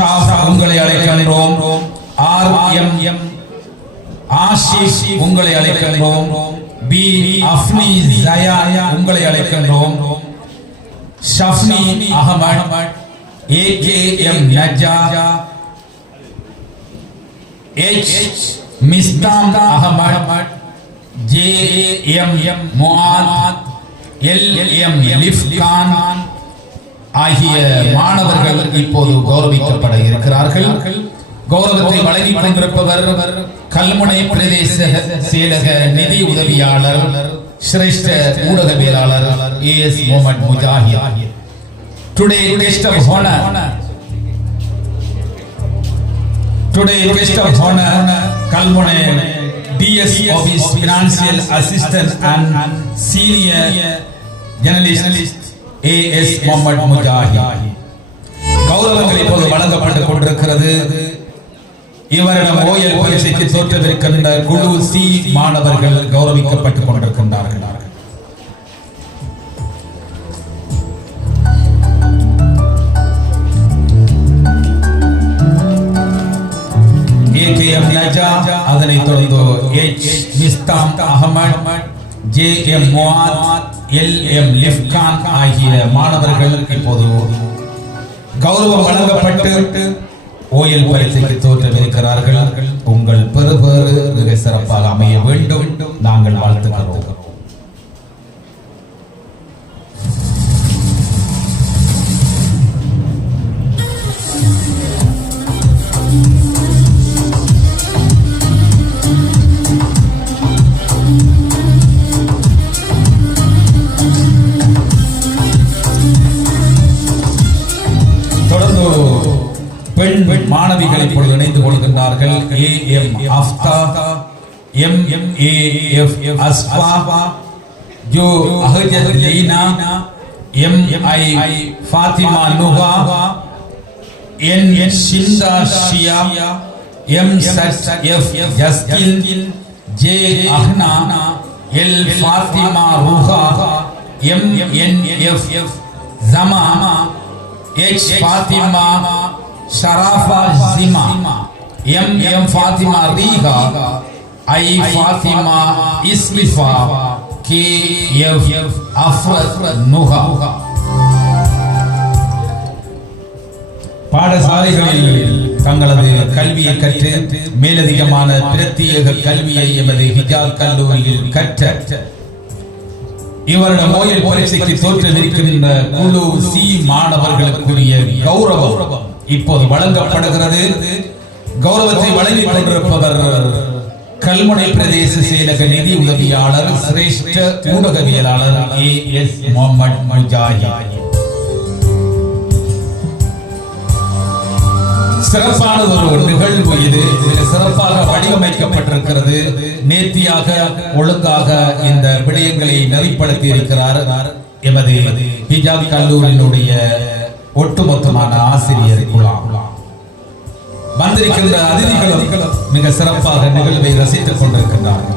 Shop உங்களை அழைக்கின்றோம். RM. Ashish உங்களை அழைக்கின்றோம். பி. அஃப்னி ஜயா உங்களை அழைக்கின்றோம். ஷஃப்னி அஹமத், ஏ.கே.எம். நஜா, எச். மிஸ்தாம் அஹமத், ஜே.எம். முஆத், எல்.எம். லிஃப்கான் ஆகிய மாணவர்கள் இப்போது கௌரவிக்கப்பட இருக்கிறார்கள். கௌரவத்தை வழங்கிக் கொண்டிருப்பவர் கல்முனை பிரதேச செயலக நிதி உதவியாளர் சிரேஷ்ட ஊடகவியலாளர் A.S. Mohammed Mujahid. Today guest of honor Kalmune DS Office Financial Assistant and Senior Journalist A.S. Mohammed Mujahid. கௌரவங்கள் இப்போது வழங்கப்பட்டுக் கொண்டிருக்கிறது. இவரிடம் ஓயல் பரிசைக்கு தோற்றவிருக்கின்ற குழு சி மாணவர்கள் கௌரவிக்கப்பட்டுக் கொண்டிருக்கின்றார்கள். ஏ.கே.எம். நஜா, அதனைத் தொடர்ந்து எச். மிஸ்தாம் அஹமத், ஜே.எம். முஆத், எல்.எம். லிஃப்கான் ஆகிய மாணவர்கள் இப்போது கௌரவம் வழங்கப்பட்டு ஓயல் பரிசைக்கு தோற்றவிருக்கிறார்கள். உங்கள் பெறுபேறு மிக சிறப்பாக அமைய வேண்டும் நாங்கள் வாழ்த்துகிறோம். பெண் மாணவிகள் இப்பொழுது இணைந்து கொள்கின்றார்கள். ஏ.எம். அஃப்தா, எம்.ஏ.எஃப். அஸ்ஃபா, ஜோ அஹஜத் லீனா, எம்.ஐ. ஃபாத்திமா நுஹா, என். ஷிந்தா ஷியா, எம்.எஃப். ஜஸ்கின், ஜே. அஹ்னா, எல். ஃபாத்திமா ருஹா, எம்.என்.எஃப். ஜமா, எச். ஃபாத்திமா ஷராஃபா ஜிமா, எம். ஃபாத்திமா ரீஹா, ஐ. ஃபாத்திமா இஸ்மிஃபா, கே.எஃப். அஃப்ரத் நுஹா. பாடசாலைகளில் தங்களது கல்வியை கற்று மேலதிகமான பிரத்யேக கல்வியை எமது ஹிஜாஸ் கல்லூரியில் கற்ற இவரிடம் ஓயல் பரீட்சைக்கு தோற்றவிருக்கின்ற குழு சி மாணவர்களுக்குரிய கௌரவம் இப்போது வழங்கப்படுகிறது. கௌரவத்தை வழங்கிக் கொண்டிருப்பவர் கல்முனை பிரதேச செயலக நிதி உதவியாளர் சிரேஷ்ட ஊடகவியலாளர் A.S. முகமது முஜாஹித். சிறப்பான ஒரு நிகழ்வு இது. சிறப்பாக வடிவமைக்கப்பட்டிருக்கிறது. நேர்த்தியாக ஒழுங்காக இந்த விடயங்களை நெறிப்படுத்தி இருக்கிறார் எமது ஹிஜாஸ் கல்லூரியினுடைய ஒட்டுமொத்தமான ஆசிரியர் குழாம். வந்திருக்கின்ற அதிதிகளும் மிக சிறப்பாக நிகழ்வை ரசித்துக் கொண்டிருக்கின்றார்கள்.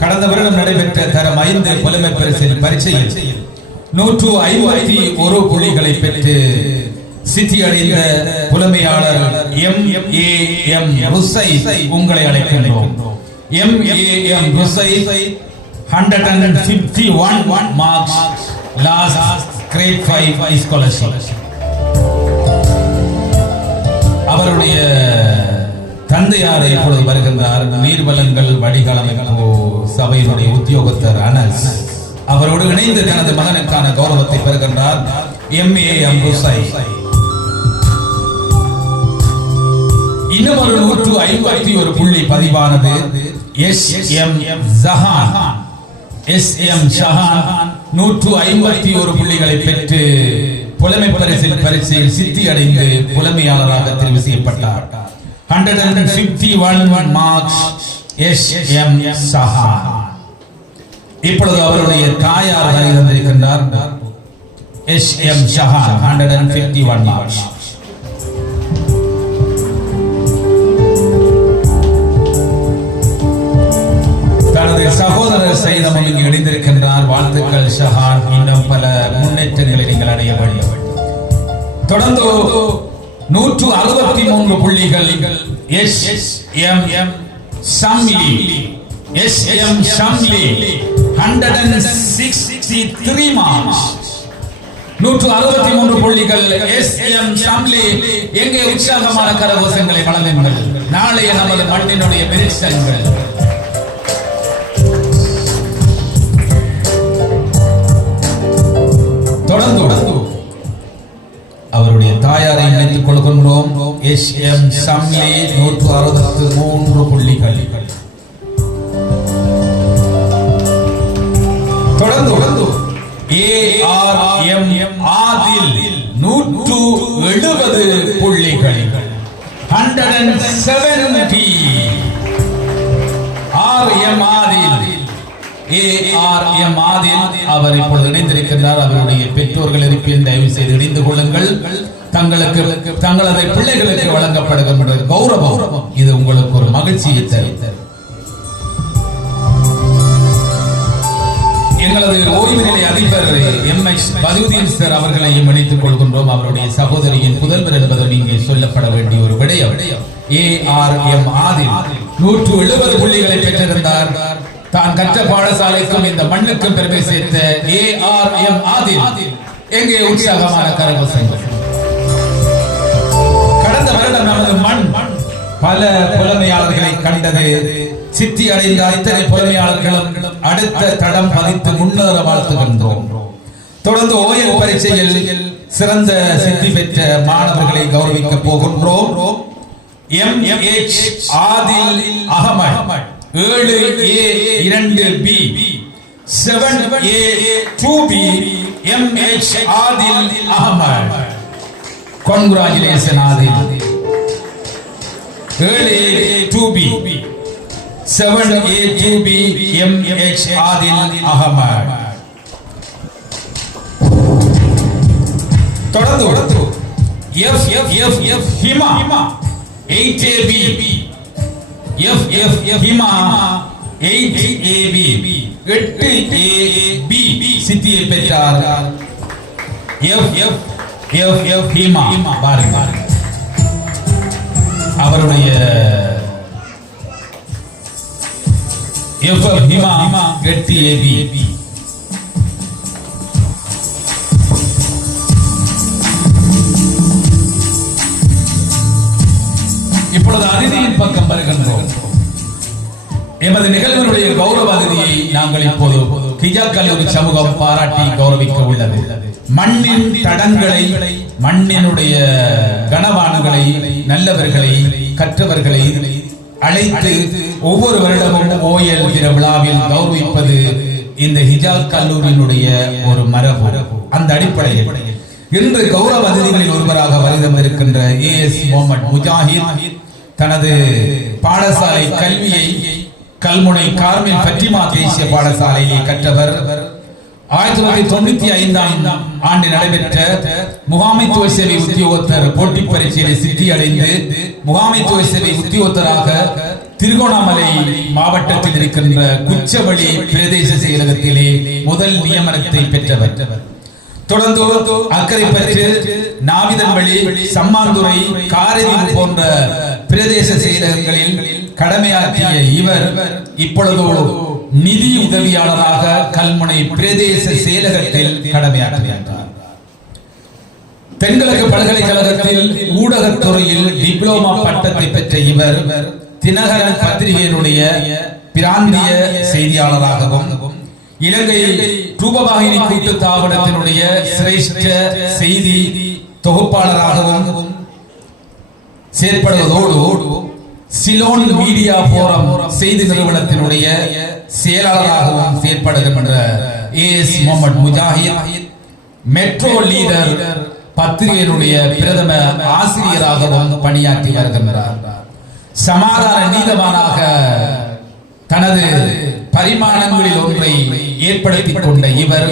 கடந்த வருடம் நடைபெற்ற தரம் 5 புலமை பரிசில் 151 புள்ளிகளை பெற்று சித்தி அடைந்த புலமையாளர் MAM ருசை உங்களை அழைக்கின்றோம். MAM ருசை 151 marks last grade 5 scholarship. அவருடைய தந்தையார் இப்பொழுது வருகின்றார். நீர்வளங்கள் வடிகாலமைப்பு சபையினுடைய உத்தியோகத்தர் அனஸ் அவரோடு இணைந்து தனது மகனுக்கான கௌரவத்தை பெறுகின்றார். MAM ருசை. இன்னும் ஒரு 151 புள்ளி பதிவானது. SM ஜஹான் 151 புள்ளிகளை பெற்று புலமை பரிசில் சித்தி அடைந்து புலமையாளராக தெரிவு செய்யப்பட்டார். 151 மார்க்ஸ் SM ஜஹான். இப்பொழுது அவருடைய தாயார் வந்திருக்கின்றார். SM Jahan 151 marks. தனது சகோதரர் சைதமும் இங்கு இணைந்திருக்கின்றார். வாழ்த்துக்கள் ஷஹான். இன்னும் பல முன்னேற்றங்களை நீங்கள் அடைய வேண்டும். தொடர்ந்து 163 புள்ளிகள் SM ஷம்லி 163 மார்க்ஸ். 163 புள்ளிகள் SM ஷம்லி. எங்கே உற்சாகமான கரகோஷங்களை வழங்குங்கள். நாளைய நமது மண்ணினுடைய பெருசங்கள். தொடர்ந்து அவருடைய தாயாரை இணைத்துக் கொள்கின்றோம். SM ஷம்லி 163 புள்ளிகள். தொடர்ந்து ARM ஆதில் 170 புள்ளிகள். 170 RM ஆதில். ARM ஆதில் அவர் இப்பொழுது இணைந்திருக்கிறார். அவருடைய பெற்றோர்கள் இருப்பின் தயவு செய்து இணைந்து கொள்ளுங்கள். தங்களது பிள்ளைகளுக்கு வழங்கப்படுகின்ற கௌரவம் இது உங்களுக்கு ஒரு மகிழ்ச்சியை தரும். எங்களது ஓய்வு நிலை அதிபர் MS பதிவுதீன் சார் அவர்களையும் இணைத்துக் கொள்கின்றோம். அவருடைய சகோதரியின் புதல்வர் என்பது இங்கே சொல்லப்பட வேண்டிய ஒரு விடயம். ARM ஆதில் 170 புள்ளிகளை பெற்றிருந்தார். தான் கற்ற பாடசாலைக்கும் இந்த மண்ணுக்கும் பெருமை சேர்த்த ARM ஆதில் எங்கே உற்சாகமான கரகோஷங்கள். கடந்த வருடம் நமது மண் பல புலமையாளர்களை கண்டது. சித்தி அடைந்த அத்தனை புலமையாளர்களும் அடுத்த தடம் பதித்து முன்னேற வாழ்த்துகின்றோம். தொடர்ந்து OL பரீட்சையில் சிறந்த சித்தி பெற்ற மாணவர்களை கௌரவிக்க போகின்றோம். MH Adil Ahmed 7A2B 7A2B MH Adil Ahmed. Congratulations Adil. 7A2B 7A2B MH Adil Ahmed. தொடர்ந்து FF Hima 8AB FF Hima 8AB 8AB சித்தியை பெற்றார். FF ஹிமா பாருங்கள். அவருடைய FF ஹிமா 8AB. இப்பொழுது அதிதியின் பக்கம் வருகின்றோம். எமது நிகழ்வினுடைய கௌரவ அதிதியை நாங்கள் இப்போது ஹிஜாக் கல்லூரி சமூகம் பாராட்டி கௌரவிக்க உள்ளது. மண்ணின் தடங்களை, மண்ணினுடைய கனவான்களை, நல்லவர்களை, கற்றவர்களை அழைத்து ஒவ்வொரு வருடமும் OL தின விழாவில் கௌரவிப்பது இந்த ஹிஜாக் கல்லூரியினுடைய ஒரு மரபு. அந்த அடிப்படையில் இன்று கௌரவ அதிதிகளில் ஒருவராக வருடம் இருக்கின்ற AS முகமது முஜாஹித் தனது பாடசாலை கல்வியை கல்முனை கார்மில் ஃபத்திமா தேசிய பாடசாலையை கற்றவர். 1995 ஆண்டு நடைபெற்ற முகாமைத்துவ சேவை உத்தியோகத்தர் போட்டி பரீட்சையில் சித்தி அடைந்து முகாமைத்துவ சேவை உத்தியோகத்தராக திருகோணாமலை மாவட்டத்தில் இருக்கின்ற குச்சவெளி பிரதேச செயலகத்திலே முதல் நியமனத்தை பெற்றவர். தொடர்ந்து அக்கரைப்பற்று, நாவிதன்வெளி, சம்மாந்துறை, காரைதீவு போன்ற பிரதேச செயலகங்களில் கடமையாற்றிய இவர் இப்பொழுது நிதி உதவியாளராக கல்முனை பிரதேச செயலகத்தில் கடமையாற்றுகின்றார். தென்கிழக்கு பல்கலைக்கழகத்தில் ஊடகத்துறையில் டிப்ளோமா பட்டத்தை பெற்ற இவர் தினகரன் பத்திரிகையினுடைய பிராந்திய செய்தியாளராகவும் இலங்கை ரூபவாகினி கூட்டு தாபனத்தினுடைய சிரேஷ்ட செய்தி தொகுப்பாளராகவும் செயற்படுவதோடு சிலோன் மீடியா போரம் செய்தி நிறுவனத்தினுடைய செயலாளராகவும் செயற்படுகின்ற AS Mohammed Mujahid metro leader பத்திரிகையினுடைய பிரதம ஆசிரியராகவும் பணியாற்றி வருகின்றார். சமாதான நீதவானாக தனது பரிமாணங்களில் ஒன்றை ஏற்படுத்திக் கொண்ட இவர்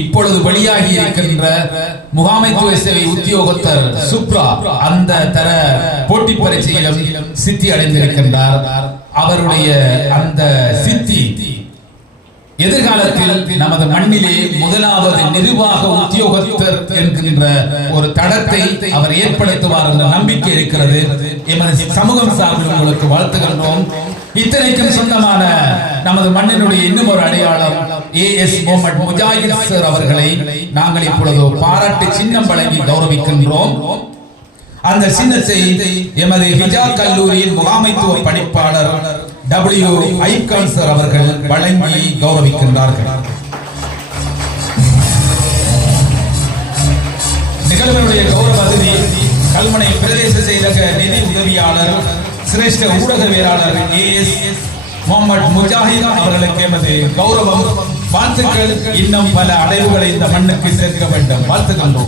இப்பொழுது வெளியாகி இருக்கின்ற முகாமைத்துவ சேவை உத்தியோகத்தர் சுப்ரா அந்த தர போட்டி பரீட்சையிலும் சித்தி அடைந்திருக்கின்றார். அவருடைய அந்த சித்தி எதிர்காலத்தில் நமது மண்ணிலே முதலாவது நிர்வாக உத்தியோகத்தர் என்கின்ற ஒரு தடத்தை அவர் ஏற்படுத்துவார் என்ற நம்பிக்கை இருக்கிறது. எமது சமூகம் சார்பில் உங்களுக்கு வாழ்த்துகின்றோம். இத்தனைக்கும் சொந்தமான நமது மண்ணினுடைய இன்னும் ஒரு அடையாளம் AS முகமது முஜாஹித் சார் அவர்களை நாங்கள் இப்பொழுது பாராட்டு சின்னம் வழங்கி கௌரவிக்கின்றோம். அந்த சின்னத்தை எமது ஹிஜாஸ் கல்லூரியின் முகாமைத்துவ பணிப்பாளர் W. ஐகான் சார் அவர்கள் வழங்கி கௌரவிக்கின்றார்கள். நிகழ்வினுடைய கௌரவ அதிதி கல்முனை பிரதேச செயலக நிதி உதவியாளர் சிரேஷ்ட ஊடகவியலாளர் AS முகமது முஜாஹித் அவர்களுக்கு எமது கௌரவம் வாழ்த்துக்கள். இன்னும் பல அடைவுகளை இந்த மண்ணுக்கு சேர்க்க வேண்டும். வாழ்த்துக்கின்றோம்.